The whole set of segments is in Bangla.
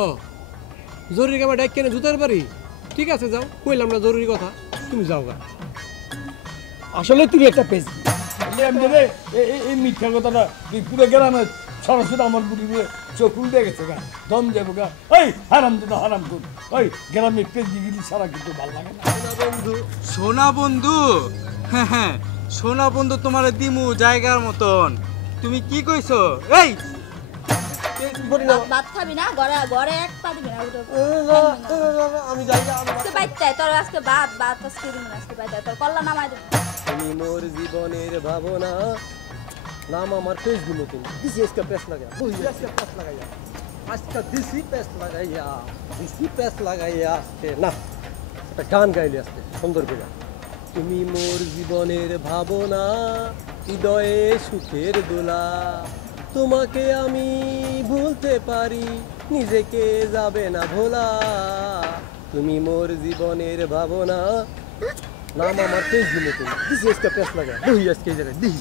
ও জরুরি কামে ডাক কেন জুতার বাড়ি ঠিক আছে যাও কইলাম না জরুরি কথা তুমি যাও গা আসলে তুমি একটা পেজ এই মিথ্যা কথাটা পুরো গ্রামে সরাসরি আমার বুড়ি দিয়ে চোখ উল্টে গেছে গা দম যাবো গা ওই হারাম তো হারাম তো ওই গ্রামে পেজি গিলি ছাড়া কিন্তু ভালো লাগে না সোনা বন্ধু হ্যাঁ হ্যাঁ সোনা বন্ধু তোমার দিমু জায়গার মতন তুমি কি কইছো এই ভাত খাবি না ঘরে ঘরে এক পা দিবি না আমি যাই আজকে বাইতে তোর আজকে ভাত আজকে দিবি না আজকে বাইতে তোর কল্লা নামাই দিবি তুমি মোর জীবনের ভাবনা নাম আমার ফেসবুক নতুন দিছি আজকে পেস লাগাইয়া বুঝি আজকে পেস লাগাইয়া আজকে দিছি পেস লাগাইয়া আজকে না একটা গান গাইলে আজকে সুন্দর করে তুমি মোর জীবনের ভাবনা হৃদয়ে সুখের দোলা তোমাকে আমি ভুলতে পারি নিজেকে যাবে না ভোলা তুমি মোর জীবনের ভাবনা নাম আমার ফেসবুক নতুন দিছি আজকে পেস লাগাইয়া বুঝি আজকে এই জায়গায় দিই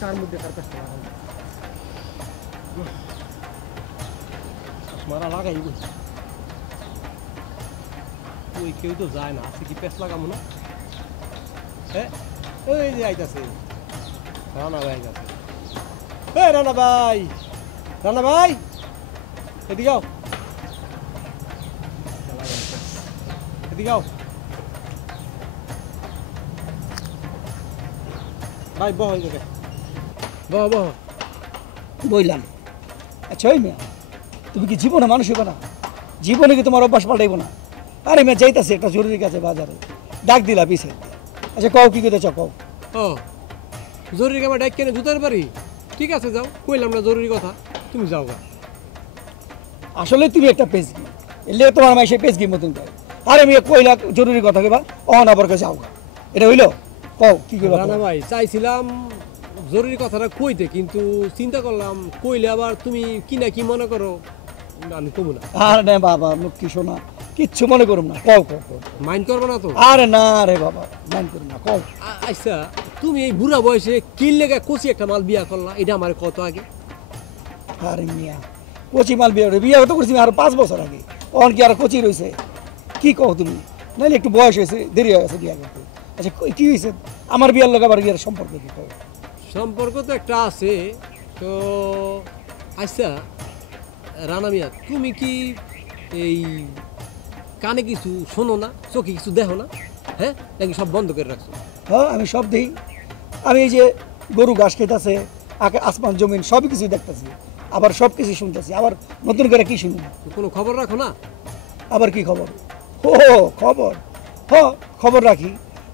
তার মধ্যে তার পেস লাগাই মারা লাগাই ওই কেউ তো যায় না আজকে কি পেস লাগাবো না হ্যাঁ ওই যে আইতাছে রানা ভাই আইতাছে এই রানা ভাই এদিকে আও এদিকে আও ভাই বহ এদিকে বহ বললাম আচ্ছা ওই মেয়া তুমি কি জীবনে মানুষ হবে না জীবনে কি তোমার অভ্যাস পাল্টাইব না আরে মেয়ে যাইতাছে একটা জরুরি কাছে বাজারে ডাক দিলা পিছে আচ্ছা কও কি করতে চাও কও ও জরুরি কামে ডাক কেন জুতার বাড়ি ঠিক আছে যাও কইলাম না জরুরি কথা তুমি যাও গা আসলে তুমি একটা পেজগি এলে তোমার মাই সে পেজগির মতন করে আরে মেয়ে কইলা জরুরি কথা কেবা অহন আবার কাছে যাও গা এটা হইলো কও কি করবা রানা ভাই চাইছিলাম জরুরি কথাটা কইতে কিন্তু চিন্তা করলাম কইলে আবার তুমি কি না কি মনে করো আমি কমু না আরে না বাবা লক্ষ্মী শোনা কিচ্ছু মনে করুম না কও কও মাইন্ড করবো না তো আরে না রে বাবা মাইন্ড করুম না কও আচ্ছা তুমি এই বুড়া বয়সে কি লেগে কচি একটা মাল বিয়া করলা এটা আমার কত আগে আরে মিয়া কচি মাল বিয়া তো করছি আর 5 বছর আগে অন কি আর কচি রইছে কি কও তুমি নাইলে একটু বয়স হয়েছে দেরি হয়ে গেছে বিয়া করতে আচ্ছা কি হয়েছে আমার বিয়ার লোক আবার বিয়ার সম্পর্ক কি কও সম্পর্ক তো একটা আছে তো আচ্ছা রানা মিয়া তুমি কি এই কানে কিছু শোনো না চোখে কিছু দেখো না হ্যাঁ নাকি সব বন্ধ করে রাখছো হ্যাঁ আমি সব দিই আমি এই যে গরু ঘাস খেতেছে আসমান জমিন সবই কিছু দেখতেছি আবার সব কিছু শুনতেছি আবার নতুন করে কি শুনি কোনো খবর রাখো না আবার কি খবর ও খবর খবর রাখি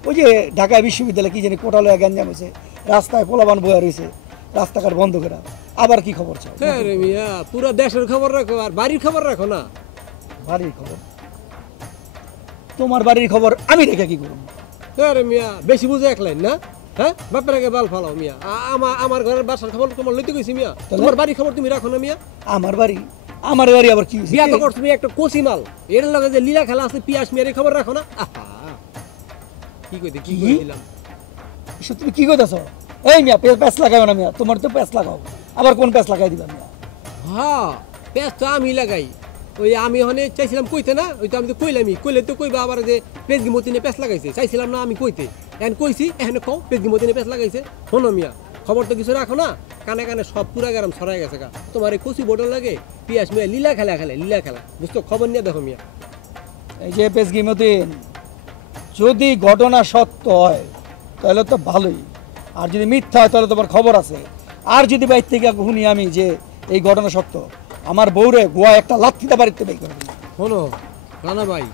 ওই যে ঢাকা বিশ্ববিদ্যালয়ে কি জানি কোটালয়া গ্যাঞ্জাম হয়েছে রাস্তায় পোলাবান বয়া রয়েছে রাস্তাঘাট বন্ধ করে আবার কি খবর চাও রে মিয়া পুরো দেশের খবর রাখো আর বাড়ির খবর রাখো না বাড়ির খবর তোমার বাড়ির খবর আমি রেখে কি করব রে মিয়া বেশি বুঝে একলাই না হ্যাঁ বাপের আগে বাল ফালাও মিয়া আমার ঘরের বাসার খবর তোমার লইতে কইছি মিয়া তোমার বাড়ির খবর তুমি রাখো না মিয়া আমার বাড়ি আবার কি বিয়া তো করছো তুমি একটা কোচি মাল এর লগে যে লীলা খেলা আছে পিয়াস মিয়ার খবর রাখো না আহা কি কইতে কি কইছিলাম এসব তুমি কি কইতাছ এই মিয়া প্যাস লাগাও না মিয়া তোমার তো প্যাস লাগাও আবার কোন প্যাস লাগাই দিবা মিয়া হ্যাঁ প্যাস তো আমি লাগাই ওই আমি হনে চাইছিলাম কইতে না ওই তো আমি তো কইলামই কইলে তো কইবা আবার যে পেজগি মতিনে প্যাস লাগাইছে চাইছিলাম না আমি কইতে এখন কইছি এখন কও পেজগি মতিনে প্যাস লাগাইছে শোনো মিয়া খবর তো কিছু রাখো না কানে কানে সব পুরা গ্রাম ছড়াই গেছে গা তোমার এই কচি বোর্ডের লাগে পিয়াস মিয়া লীলা খেলা বুঝতো খবর নিয়ে দেখো মিয়া এই যে পেজগি মতিন যদি ঘটনা সত্য হয় তাহলে তো ভালোই আর যদি মিথ্যা হয় তাহলে তোমার খবর আছে আর যদি বাইর থেকে শুনি আমি যে এই ঘটনা সত্য আমার বউরে গোয়া একটা লাথিতে বাড়িতে বের করে দিই শোনো রানা ভাই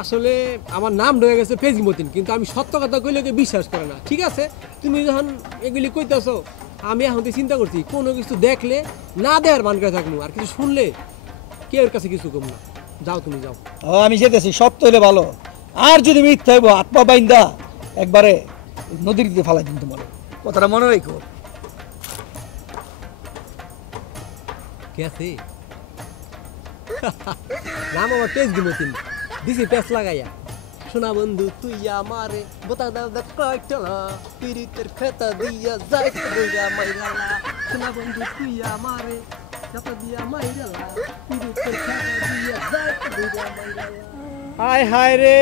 আসলে আমার নাম রয়ে গেছে পেজগি মতিন কিন্তু আমি সত্য কথা কইলে কেউ বিশ্বাস করে না ঠিক আছে তুমি যখন এগুলি কইতেছো আমি এখন তো চিন্তা করছি কোনো কিছু দেখলে না দেওয়ার মান করে থাকবো আর কিছু শুনলে কেউ কাছে কিছু কম না যাও তুমি যাও আমি যেতেছি সত্য হইলে ভালো আর যদি মিথ্যা হইব আত্মা বাইন্দা একবারে নদীর দিকে ফালাই দিন তোমার কথাটা মনে রাখো কে আছে নাম আমার পেজগি মতিন দিছি পেস লাগাইয়া শোনা বন্ধু তুই আমারে বোতা দাদা কয়টলা পিরিতের খেতা দিয়া যাইতে বইরা মাইরালা শোনা বন্ধু তুই আমারে খেতা দিয়া মাইরালা পিরিতের খেতা দিয়া যাইতে দিয়া মাইরালা। হায় হায় রে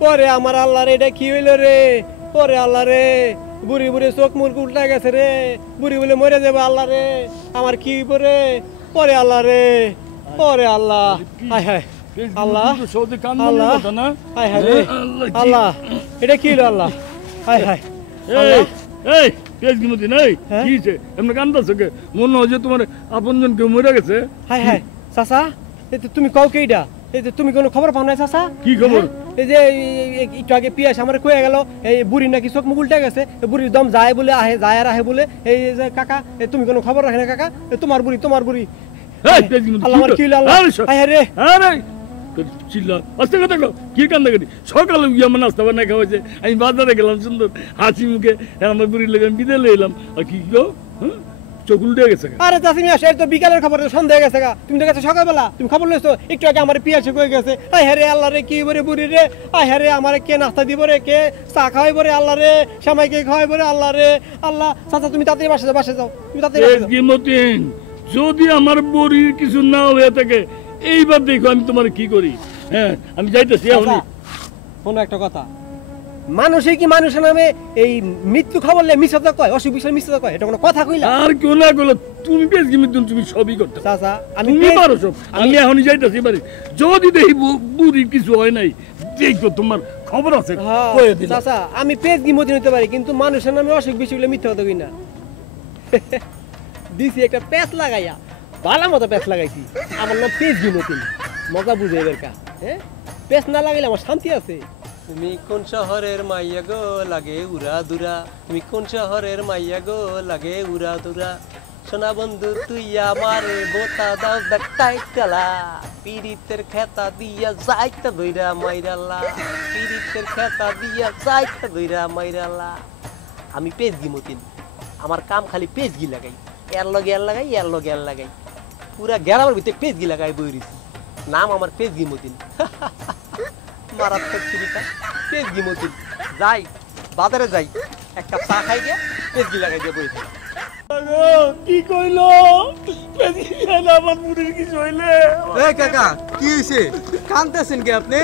পরে আমার আল্লাহ রে, এটা কি হইলো রে? পরে আল্লাহ রে, বুড়ি বুড়ি চোখ মুখ উল্টা গেছে রে, বুড়ি বলে মরে যাবে আল্লাহ রে, আমার কি পরে? পরে আল্লাহ রে, পরে আল্লাহ। হায় হায় আল্লাহ, আল্লাহ, হায় হায় রে আল্লাহ, এটা কি হইলো আল্লাহ? হায় হায় আল্লাহ। এই পেজগিমতি নাই হ্যাঁ? কি হইছে? এমনি কান্দাছো কে? মনে হয় যে তোমার আপনজন কেউ মরে গেছে। হায় হায় চাচা, এই যে তুমি কও কেইটা? এই যে তুমি কোনো খবর পাও নাই চাচা? কি খবর? এই যে একটু আগে পিয়াস আমার কয়ে গেল এই বুড়ি নাকি চোখ মুখ উল্টে গেছে, বুড়ির দম যায় বলে আহে, যায় আর আহে বলে। এই যে কাকা, তুমি কোনো খবর রাখে না কাকা? তোমার বুড়ি, তোমার বুড়ি। এই পেজগিমতি আল্লাহ, আমার কি হইলো আল্লাহ? হায় হায় রে। আরে চিল্লা আস্তে কথা কও, কি কান্দা করি? সকালে গিয়ে আমার নাস্তা বানাই খাওয়াইছে, আমি বাজারে গেলাম সুন্দর হাসি মুখে, আমার বুড়ির লেগে আমি বিদায় লইলাম। আর কি গো, হ্যাঁ চোখ উল্টে গেছে। আরে চাষিমি আসে, তো বিকালের খবর, সন্ধ্যা হয়ে গেছে গা। তুমি তো গেছো সকালবেলা, তুমি খবর লইছো একটু আগে আমার পিয়াসে কয়ে গেছে। আয় হ্যাঁ রে আল্লাহ রে, কি বলে বুড়ি রে, আয় হ্যাঁ রে আমার কে নাস্তা দিব রে, কে চা খাওয়াইব রে আল্লাহ রে, সামাইকে খাওয়াইব রে আল্লাহ রে আল্লাহ। চাচা তুমি তাড়াতাড়ি বাসে যাও, বাসে যাও, তুমি তাড়াতাড়ি বাসে যাও। পেজগিমতিন, যদি আমার বুড়ির কিছু না হয়ে থাকে এইবার দেখো আমি তোমার কি করি। হ্যাঁ আমি যাইতেছি এখনই। কোনো একটা কথা, মানুষে কি মানুষের নামে এই মৃত্যু খবর লে মিশতে কয়, অসুখ বিসুখ মিশতে কয়, এটা কোনো কথা কইলা? আর কেউ না করলো তুমি পেজগিমতিন, তুমি সবই করতে পারো। চাচা আমি তুমি পারো সব, আমি এখনই যাইতেছি বাড়ি। যদি দেখি বুড়ির কিছু হয় নাই, দেখো তোমার খবর আছে কয়ে দিলাম। চাচা আমি পেজ গিমতি নিতে পারি, কিন্তু মানুষের নামে অসুখ বিসুখ হলে মিথ্যা কথা কই না। দিছি একটা প্যাচ লাগাইয়া, ভালো মতো প্যাচ লাগাইছি, আমার নাম পেজ গিমতি, মজা বুঝে এদের কা। হ্যাঁ, প্যাচ না লাগাইলে আমার শান্তি আছে। তুমি কোন শহরের মাইয়া গো, লাগে উড়া দুরা? তুমি কোন শহরের মাইয়া গো, লাগে উড়া দুরা? সোনা বন্ধু তুই আমারে বোতা দাও দেখাইতলা, পিরিতের খেতা দিয়া যাইতে ধইরা মাইরালা, পিরিতের খেতা দিয়া যাইতে ধইরা মাইরালা। আমি পেজগি মতিন, আমার কাম খালি পেজগি লাগাই, এর লগে এর লাগাই, এর লগে এর লাগাই, পুরা গ্যারামের ভিতরে পেজগি লাগাই বই রইছি। নাম আমার পেজগি মতিন। মারাত্মক চিরিটা পেজগি মতিন। যাই বাজারে যাই, একটা চা খাই গিয়ে পেজগি লাগাই দিয়ে বই। কি কইলো আমার বুড়ির কিছু হইলে? এই কাকা কি হইছে? কাঁদতেছেন কি আপনি?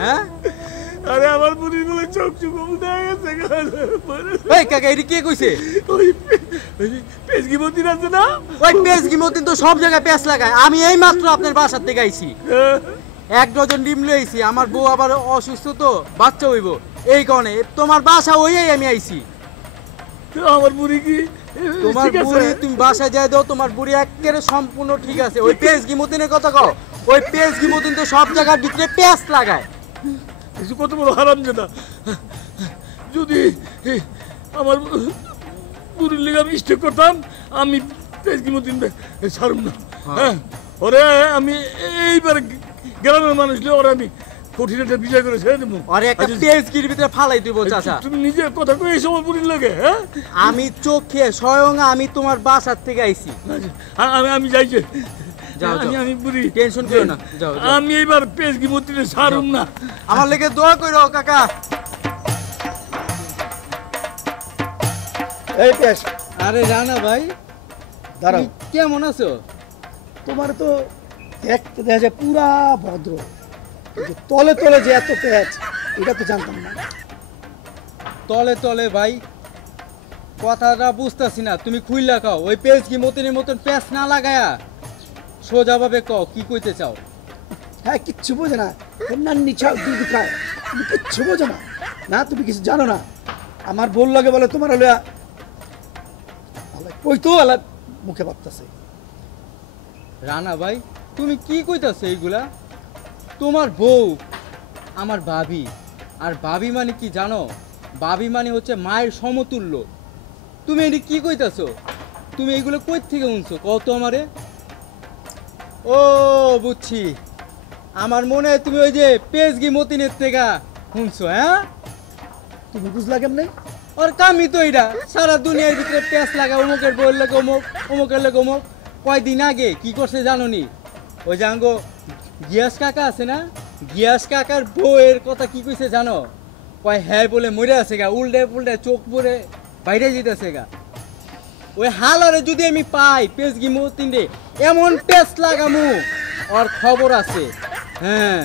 হ্যাঁ আরে আমার বুড়ির বলে চোখ চোখ উঠে গেছে। এই কাকা এটা কে কইছে? ওই পেজগি মতিন আছে না, ওই পেজগি মতিন তো সব জায়গায় পেঁচ লাগায়। আমি এই মাত্র আপনার বাসার থেকে আইছি, 1 ডজন ডিম লইছি। আমার বউ আবার অসুস্থ, তো বাচ্চা হইব, এই কারণে তোমার বাসা ওইই আমি আইছি। আমার বুড়ি কি তোমার ঠিক আছে? বুড়ি তুমি বাসায় যাই দাও, তোমার বুড়ি একেবারে সম্পূর্ণ ঠিক আছে। ওই পেজগি মতিনের কথা কও, ওই পেজগি মতিন তো সব জায়গার ভিতরে পেঁচ লাগায়। কিছু কত বড় হারাম যেটা, যদি আমার বুড়ির লেগে আমি স্টেক করতাম, আমি পেজগি মতিন ছাড়ুম না। হ্যাঁ ওরে আমি এইবার গ্রামের মানুষ ওরা আমি কঠিন একটা বিষয় করে ছেড়ে দেবো। আরে একটা পেজগির ভিতরে ফালাই দিব চাচা। তুমি নিজে কথা কই এসব বুড়ির লাগে? হ্যাঁ আমি চোখে স্বয়ং আমি তোমার বাসার থেকে আইছি। আমি যাই যে যাও, যাও। আমি বুড়ি টেনশন করো না, যাও, যাও। আমি এইবার পেজগি মতিনে ছাড়ুম না। আমার লেগে দোয়া করো কাকা। এই পেশ আরে রানা ভাই, দাঁড়াও, কেমন আছো? তোমার তো দেখতে দেখা যায় পুরা ভদ্র, এই যে তলে তলে যে এত পেঁচ, এটা তো জানতাম না। তলে তলে ভাই, কথাটা বুঝতেছি না, তুমি খুইলা খাও। ওই পেজগি মতিনের মতন পেঁচ না লাগায়া সোজাভাবে কও কি কইতে চাও। হ্যাঁ, কিচ্ছু বোঝে না, নান্নি ছাও দুধ খায়, তুমি কিচ্ছু বোঝো না। না তুমি কিছু জানো না। আমার ভুল লাগে বলে তোমার হলে ওই তো এলা মুখে ভাবতেছে। রানা ভাই তুমি কি কইতাছো এইগুলা? তোমার বউ আমার ভাবি, আর ভাবি মানে কি জানো? ভাবি মানে হচ্ছে মায়ের সমতুল্য। তুমি এটি কি কইতাছো? তুমি এইগুলো কই থেকে শুনছো কত আমারে? ও বুঝছি, আমার মনে হয় তুমি ওই যে পেজগি মতিনের থেকে শুনছো। হ্যাঁ, তুমি বুঝলা কেমনে? ওর কামই তো এটা, সারা দুনিয়ার ভিতরে পেঁচ লাগা, অমুকের বইয়ের লোক অমুক, অমুকের লোক অমুক। কয়দিন আগে কি করছে জানো নি? ওই যে আঙ্গো গিয়াস কাকা আছে না, গিয়াস কাকার বউয়ের কথা কি কইছে জানো? কয় হ্যাঁ বলে মরে আছে গা, উল্টে পুল্টে চোখ পরে বাইরে যেতেছে গা। ওই হালারে যদি আমি পাই পেজগি মতিন রে এমন পেস লাগামু আর খবর আছে। হ্যাঁ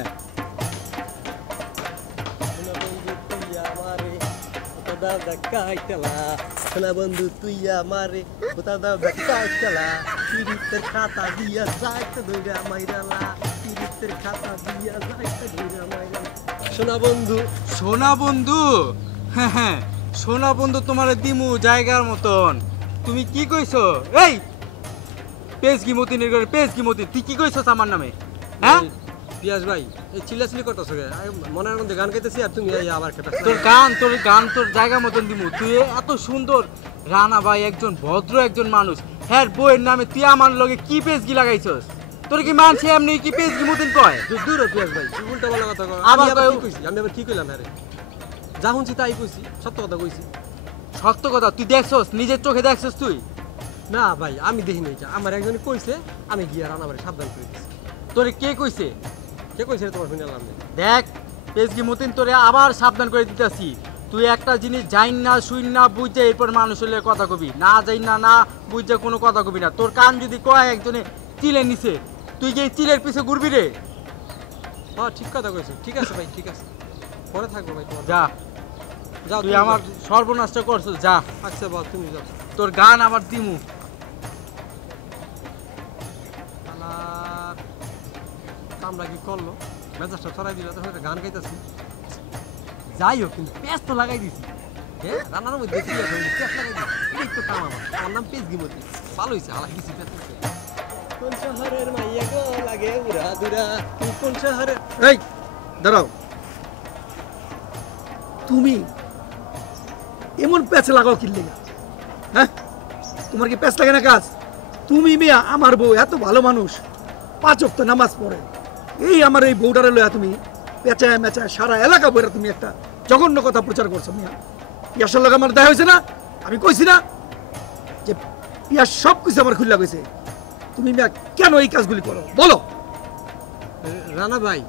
সোনা বন্ধু তুই আমারে কোথা দাও দেখাইতলা পিরিতের খাতা দিয়া যাইতে দইরা মাইরালা পিরিতের খাতা দিয়া যাইতে দইরা মাইরালা সোনা বন্ধু সোনা বন্ধু, হ্যাঁ হ্যাঁ সোনা বন্ধু তোমার দিমু জায়গার মতন। তুমি কি কইছো? এই পেজগি মতিনের ঘরে পেজগি মতিন তুই কি কইছস আমার নামে? হ্যাঁ পিয়াস ভাই এই চিল্লাচিল্লি করতেছো কে মনের মধ্যে গান গাইতেছি আর তুমি আবার খেপা তোর জায়গা মতন দিমু। তুই এত সুন্দর রানা ভাই একজন ভদ্র একজন মানুষ, হ্যাঁ বইয়ের নামে তুই আমার লগে কি পেজগি লাগাইছস? তোর কি মানছে এমনি কি পেজগি মতিন কয়? দূর পিয়াস ভাই তুই উল্টা বলা কথা কও। আবার আমি আবার কয়- কি কইছি? আমি আবার কি কইলাম আরে যা শুনছি তাই কইছি, সত্য কথা কইছি। সত্য কথা তুই দেখছস, নিজের চোখে দেখছস তুই? না ভাই আমি দেখিনি এটা, আমার একজন কইছে, আমি গিয়ে রান্না বাড়ি সাবধান করে দিছি। তোরে কে কইছে? কে কইছে রে তোমার শুনলাম না? দেখ পেজগি মতিন তোরে আবার সাবধান করে দিতেছি। তুই একটা জিনিস জাইন না শুইন না বুঝে এরপর মানুষের লগে কথা কবি না, যাই না না বুঝে কোনো কথা কবি না। তোর কান যদি কয় একজনে চিলে নিছে, তুই যে চিলের পিছে ঘুরবি রে। হ্যাঁ ঠিক কথা কইছো, ঠিক আছে ভাই ঠিক আছে, পরে থাকবো ভাই তোমার। যা, যাও তুই আমার সর্বনাশটা করছিস, যা। আচ্ছা বল তুমি যাও। তোর গান আবার দিমু। শালার কামরা কি করলো, মেজাজটা ছড়াই দিল, তখন একটা গান গাইতেছি। যাই হোক কিন্তু পেঁচ তো লাগাই দিছি। হ্যাঁ রান্নার মধ্যে পেঁচ লাগাই দিছি, এটাই তো কাম আমার। আমার নাম পেঁচ গিমতি, ভালো হয়েছে হালা দিছি পেঁচ লাগাই। কোন শহরের মাইয়া গো লাগে উড়া দুরা, তুই কোন শহরে? এই দাঁড়াও, তুমি এমন প্যাচ লাগাও কিনলে না? হ্যাঁ তোমার কি প্যাচ লাগে না কাজ? তুমি মিয়া আমার বউ এত ভালো মানুষ, 5 ওয়াক্ত নামাজ পড়ে, এই আমার এই বউটারে লয়া তুমি পেঁচায় মেচায় সারা এলাকা বইরা তুমি একটা জঘন্য কথা প্রচার করছো। মিয়া পিয়াসের লোক আমার দেখা হয়েছে না? আমি কইছি না যে পিয়াস সব কিছু আমার খুল্লা কইছে? তুমি মিয়া কেন এই কাজগুলি করো বলো? রানা ভাই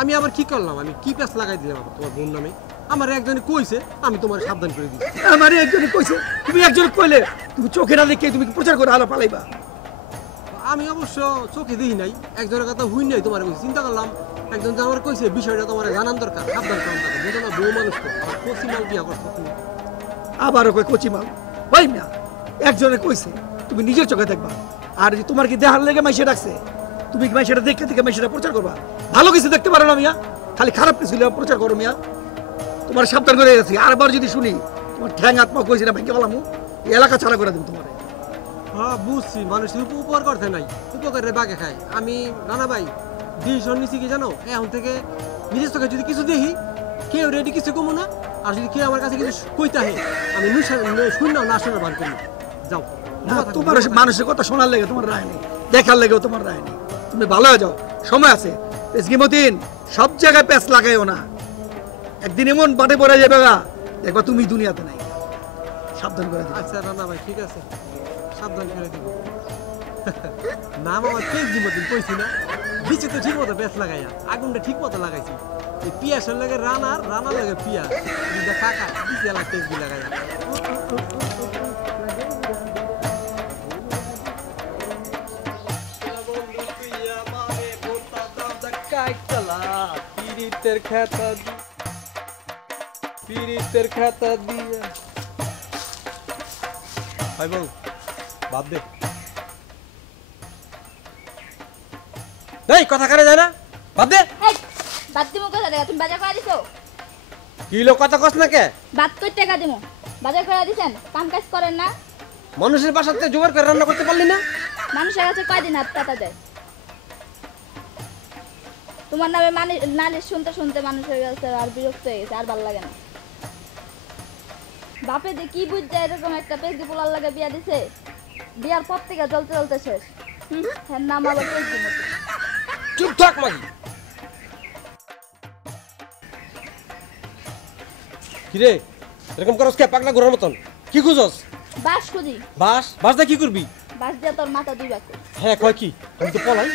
আমি আবার কি করলাম? আমি কি পেঁচ লাগাই দিলাম আবার তোমার বোন নামে? আমার একজনে কইছে, আমি তোমার সাবধান করে দিচ্ছি। আমার একজনে কইছে, তুমি একজন কইলে তুমি চোখে না দেখে তুমি প্রচার করে আলো পালাইবা? আমি অবশ্য চোখে দিই নাই, একজনের কথা হুই নাই, তোমার কইছি। চিন্তা করলাম একজন যে আমার কইছে বিষয়টা তোমার জানান দরকার, সাবধান করার দরকার। বুঝো না বউ মানুষ তো, আর কচি মাল বিয়া করছো তুমি। আবারও কই কচি মাল? ভাই মিয়া একজনে কইছে, তুমি নিজের চোখে দেখবা। আর যে তোমার কি দেহার লেগে মাইসে ডাকছে, তুমি কি মাইসেটা দেখে দেখে মাইসেটা প্রচার করবা? ভালো কিছু দেখতে পারো না মিয়া, খালি খারাপ কিছু প্রচার করো মিয়া। তোমার সাবধান করে গেছি, আরবার যদি শুনি তোমার ঠ্যাং আত্মা কইছি না ভেঙে বললাম, এই এলাকা ছাড়া করে দেবো তোমার। হ্যাঁ বুঝছি, মানুষের উপকার করতে নাই, উপকারে বাগে খায়। আমি রানা ভাই ডিসিশন নিছি কি জানো, এখন থেকে নিজের চোখে যদি কিছু দেখি, কেউ রেডি কিছু কমো না, আর যদি কেউ আমার কাছে কিছু কইতে হয় আমি শূন্য না শোনার ভান করি। যাও না, তোমার মানুষের কথা শোনার লেগে তোমার রায় নেই, দেখার লেগেও তোমার রায় নেই। তুমি ভালো হয়ে যাও, সময় আছে। পেজগিমতিন সব জায়গায় প্যাচ লাগাইও না, একদিন এমন বাটে পড়ে যাবে গা, দেখবা তুমি দুনিয়াতে নাই। সাবধান করে দিও। আচ্ছা রানা ভাই ঠিক আছে, সাবধান করে দিব। নাম আমার পেজ দিব দিন কইছি না, দিচ্ছি তো ঠিক মতো পেঁচ লাগাইয়া, আগুনটা ঠিক মতো লাগাইছি। এই পিয়াসের লাগে রানার লাগে পিয়াস, দুইটা কাকা দিচ্ছি এলাকা পেঁচ দিয়ে লাগাইয়া। পীড়িতের খাতা দিয়া ভাই বউ বাদ দে, এই কথা কারে যায় না, বাদ দে। এই বাদ দিমু কথা দেখা, তুমি বাজার করে দিছো? কি লোক কথা কস না কে? বাদ কই টাকা দিমু? বাজার করে দিছেন, কাম কাজ করেন না? মানুষের বাসাতে জোগাড় করে রান্না করতে পারলি না? মানুষের কাছে কয়দিন হাত পাতা যায়? তোমার নামে নালিশ শুনতে শুনতে মানুষের কাছে আর বিরক্ত হয়ে গেছে, আর ভালো লাগে না। বাপে যে কি বুঝছে এরকম একটা পেজদি পোলার লাগে বিয়া দিছে, বিয়ার পর থেকে চলতে চলতে শেষ। হ্যাঁ নাম আবার পেজদি মতো। চুপ থাক মাগি। কিরে এরকম করস কে পাগলা ঘোরার মতন? কি খুঁজস? বাস খুঁজি। বাস দা কি করবি? বাস দিয়ে তোর মাথা দুই বাক। হ্যাঁ কয় কি, আমি তো পলাই।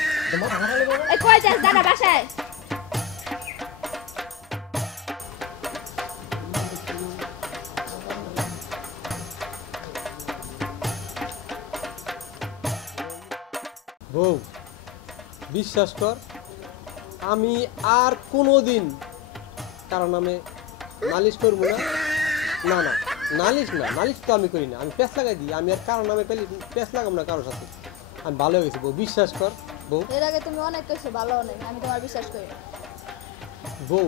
এই কয় যাস দাদা বাসায়? বিশ্বাস কর আমি আর কোনো দিন কারো নামে নালিশ করবো না। না না নালিশ না, নালিশ তো আমি করি না, আমি পেঁচ লাগাই দিই। আমি আর কারো নামে পেঁচ লাগাবো না কারোর সাথে। আমি ভালো হয়ে গেছি বউ, বিশ্বাস কর বউ। এর আগে তুমি অনেক কিছু ভালো নেই, আমি তোমার বিশ্বাস করি না। বউ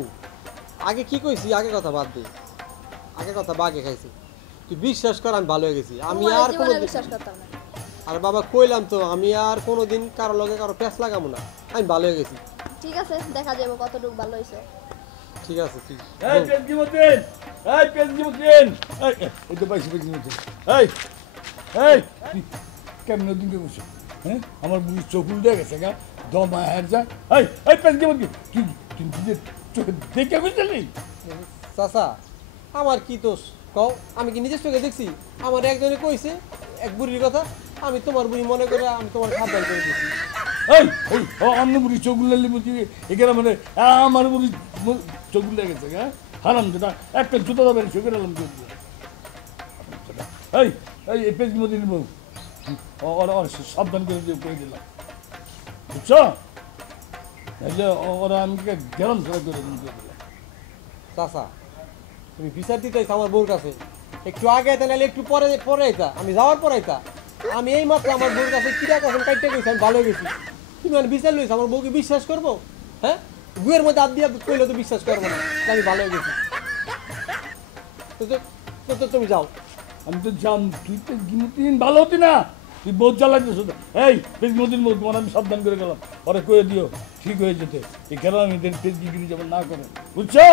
আগে কি কইছি, আগে কথা বাদ দে, আগে কথা বাগে খাইছি। তুই বিশ্বাস কর আমি ভালো হয়ে গেছি। আমি তোমার আর কোনো জীবনে বিশ্বাস করতাম না। আর বাবা কইলাম তো আমি আর কোনো দিন কারো লগে কারো পেঁচ লাগাবো না। আমি ভালো হয়ে গেছি। ঠিক আছে, দেখা যাবে কতটুকু ভালো হয়েছে। ঠিক আছে তুই এই পেজগিমতিন, এই পেজগিমতিন, এই তো পাইছি পেজগিমতিন। এই এই তুই কেমন দিনকে বসে? হ্যাঁ আমার বুঝি চোখ উল্টে গেছে গা, দম হার যায়। এই পেজগিমতি তুই তুই নিজের চোখে দেখে বুঝলি? চাচা আমার কি দোষ কও? আমি কি নিজের চোখে দেখছি? আমার একজনে কইছে এক বুড়ির কথা, আমি তোমার বুড়ি মনে করে আমি তোমার সাবধান করে দিচ্ছি। এই এই অন্য বুড়ি চোখ উল্লালি বুঝি এখানে মানে আমার বুড়ি চোখ উল্টে গেছে গা, হারাম যেটা একটা জুতো দাবেন চোখে এলাম চোখ দিয়ে। এই এই পেজগিমতিন বউ ওরা সাবধান করে দিলাম, বুঝছো? ওরা আমি গেলাম করে দিলাম। চাচা তুমি বিচার দিতে আইছো আমার বউর কাছে, একটু আগে আইতা নাহলে একটু পরে পরে আইতা, আমি যাওয়ার পর আইতা। আমি এই মাত্র আমার বউর কাছে কিরা কখন কাটতে গেছি, আমি ভালো হয়ে গেছি। তুমি মানে বিচার লইছো, আমার বউকে বিশ্বাস করবো? হ্যাঁ গুয়ের মধ্যে হাত দিয়ে কইলে তো বিশ্বাস করবো না যে আমি ভালো হয়ে গেছি। তুমি যাও। আমি তো জান তুই তো গিমতিন ভালো হতি না, তুই বহুত জ্বালাইছিস। এই পেজগিমতিন বউ তোমার আমি সাবধান করে গেলাম, ওরা কয়ে দিও ঠিক হয়ে যেতে। এই খেলা আমি পেজগিরি যেমন না করে, বুঝছো?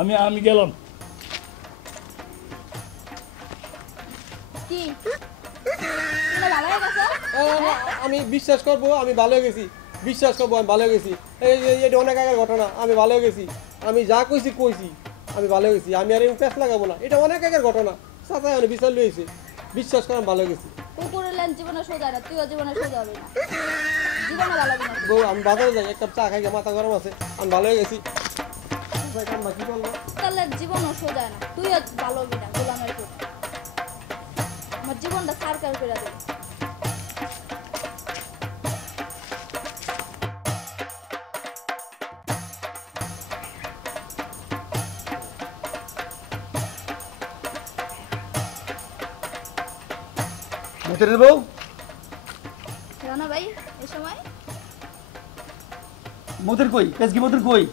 আমি গেলাম। কি তুমি ভালো হয়ে গেছো? আমি বিশ্বাস করবো আমি ভালো হয়ে গেছি, বিশ্বাস করবো আমি ভালো হয়ে গেছি। এটা অনেক আগের ঘটনা, আমি ভালো হয়ে গেছি। আমি যা কইছি আমি ভালো হয়ে গেছি। আমি আর পেঁচ লাগাবো না, এটা অনেক আগের ঘটনা। চাচা মানে বিচার লইছে, বিশ্বাস করে আমি ভালো হয়ে গেছি। কুকুরের লাইন জীবনে সোজা না, তুইও জীবনে সোজা হবি না, জীবনে ভালো হবে না। বউ আমি বাজারে যাই, এক কাপ চা খাই, মাথা গরম আছে, আমি ভালো হয়ে গেছি। কি বলবো? তাহলে জীবনও সোজা না, তুইও ভালো হবি না, গোলামের পুত। আমার জীবনটা সারকার করে দেবে। মতিনের বউ, রানা ভাই এই সময় মতির কই? পেজগিমতির কই?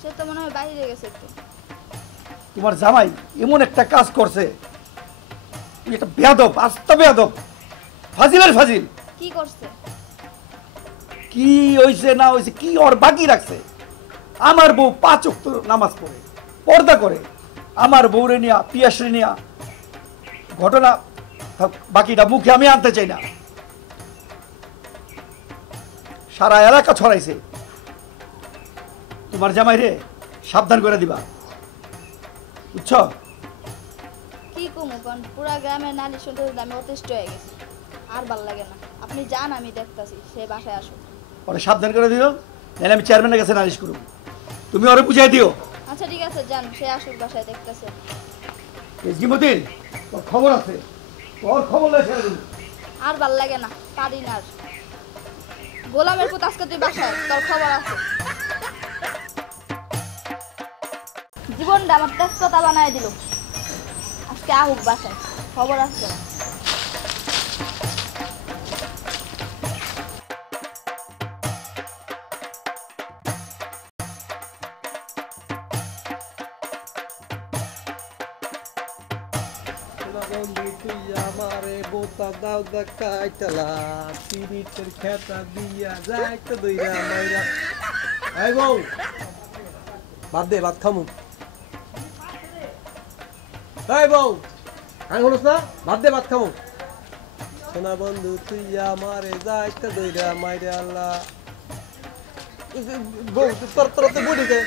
সে তো মনে হয় বাইরে গেছে একটু। তোমার জামাই এমন একটা কাজ করছে, তুই একটা বেয়াদব, আস্তা বেয়াদব, ফাজিলের ফাজিল। কি করছে? কি হইছে না হইছে কি ওর বাকি রাখছে? আমার বউ 5 ওয়াক্ত নামাজ পড়ে, পর্দা করে, আমার বউরে নিয়া পিয়াসরে নিয়া ঘটনা বাকিটা মুখে আমি আনতে চাই না। সারা এলাকা ছড়াইছে। তোমার জামাই রে সাবধান করে দিবা, বুঝছো? কি কমু কোন পুরা গ্রামের নারী শুনতে শুনতে আমি অতিষ্ঠ হয়ে গেছি, আর ভাল লাগে না। আপনি যান, আমি দেখতাছি, সে বাসায় আসুন। ওরে সাবধান করে দিও, নাহলে আমি চেয়ারম্যানের কাছে নালিশ করব। তুমি ওরে বুঝাই দিও। আচ্ছা ঠিক আছে, যান, সে আসুক বাসায়, দেখতেছে। পেজগিমতিন, তোর খবর আছে, তোর খবর লেখা দিবি। আর ভাল লাগে না, পারি না আর। গোলামের পুত আজকে তুই বাসায়, তোর খবর আছে। জীবনটা আমার তেজপাতা বানায় দিল, আজকে আহুক বাসায়, খবর আছে। বন্ধু তুই আমারে বোতা দাও দেখাইতলা, সিরিটের খেতা দিয়া যাইতে দইরা মাইরা। এই বউ বাদ দে, ভাত খামু। এই বউ আমি হলস না, বাদ দে ভাত খামু। সোনা বন্ধু তুই আমারে যাইতে দইরা মাইরা আল্লাহ। বউ তোর তোর তো বডি কে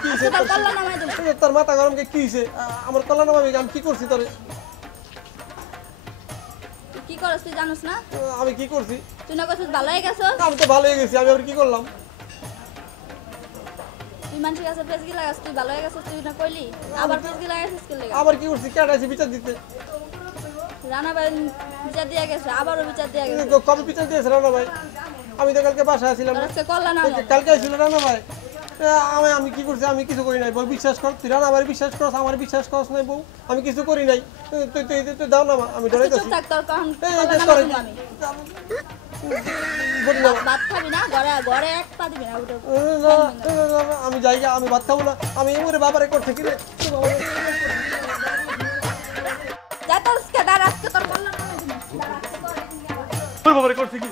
কি হইছে? তোর কল্লা নামাই দিল। তোর মাথা গরম কে কি হইছে? আমার কল্লা নামাবি, আমি কি করছি তোরে? তুই কি করছ তুই জানোস না? আমি কি করছি? তুই না কইছিস ভালো হয়ে গেছো? আমি তো ভালো হয়ে গেছি, আমি আবার কি করলাম? তুই মানুষের কাছে ফেসগি লাগাস, তুই ভালো হয়ে গেছিস, তুই না কইলি? আবার ফেসগি লাগাইছিস কি লাগা? আবার কি করছি? কেটাইছি বিচার দিতে? রানা ভাই বিচার দিয়া গেছে, আবারও বিচার দিয়া গেছে। কবে বিচার দিয়েছে রানা ভাই? আমি তো কালকে বাসায় আসছিলাম তোর না। আজকে করলা না এই যে কালকে আসছিল রানা ভাই আমি কি করছি আমি কিছু করি নাই বউ বিশ্বাস কর তুই রানা ভাই বিশ্বাস করস আমার বিশ্বাস করস নাই বউ আমি কিছু করি নাই তুই তুই তুই দাও না মা, আমি চুপ ডরাইতেছি থাক তোর কারণ এই যে করলা না তোর- আমি বলি না ভাত খাবি না ঘরে ঘরে এক পা দিবি না উঠে আমি যাই গা, আমি ভাত খাবো না আমি ওরে বাবারে করতে কি রে যা তোর আজকে দাঁড়া আজকে তোর করলা না আমি দিবি। দাঁড়া, আজকে তোর- বাবারে করতে কি